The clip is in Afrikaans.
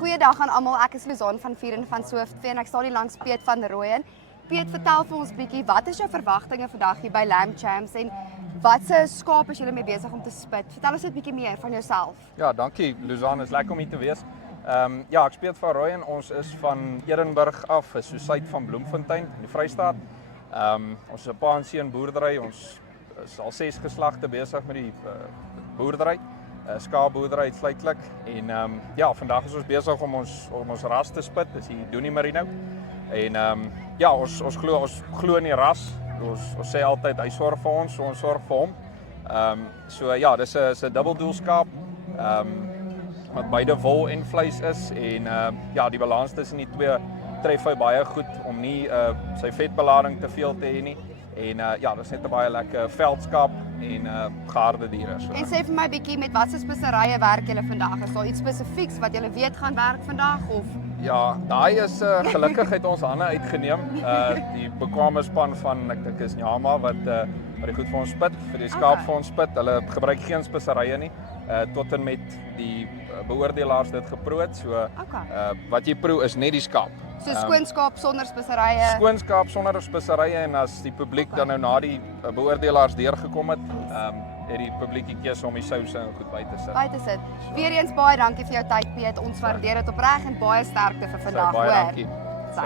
Goeiedag aan almal, ek is Luzaan van Vieren van Sooftvee en ek staan hier langs Piet van Rooyen. Piet, vertel vir ons bietjie, wat is jou verwagtinge vandag hier by Lamb Champs en watse skaap is julle mee besig om te spit? Vertel ons net bietjie meer van jouself. Ja, dankie Luzaan, is lekker om hier te wees. Ja, ek is Piet van Rooyen, ons is van Ehrenburg af, is so suid van Bloemfontein in die Vrystaat. Ons is 'n pa en seun boerdery, ons is al 6 geslagte besig met die boerdery. Skaapboerdery uitsluitlik en ja, vandag is ons besig om ons ras te spit, dis die Doenie Merino. En ja, ons glo in die ras. Ons sê altyd hy sorg vir ons, so ons sorg vir hom. So ja, dis 'n dubbeldoel skaap. Wat beide wol en vleis is en ja, die balans tussen die twee tref hy baie goed om nie sy vetbelading te veel te hê nie. En ja, dis net 'n baie lekker veldskaap en geharde diere. So. En sê vir my bietjie, met watse speserye werk julle vandag? Is daar iets spesifieks wat julle weet gaan werk vandag of? Ja, daai is gelukkig uit ons hande uitgeneem. Die bekwame span van ek dink is Nyama wat die goed vir ons spit, vir die skaap vir ons spit. Hulle gebruik geen speserye nie. Tot en met die beoordelaars dit geproe het. So wat jy proe is net die skaap. So skoon skaap sonder speserye. Skoon skaap sonder speserye en as die publiek dan nou na die beoordelaars deurgekom het, het die publiek die keuse om die souse en goed by te sit. Weereens baie dankie vir jou tyd, Piet. Ons waardeer dit opreg en baie sterkte vir vandag, Baie hoor. dankie.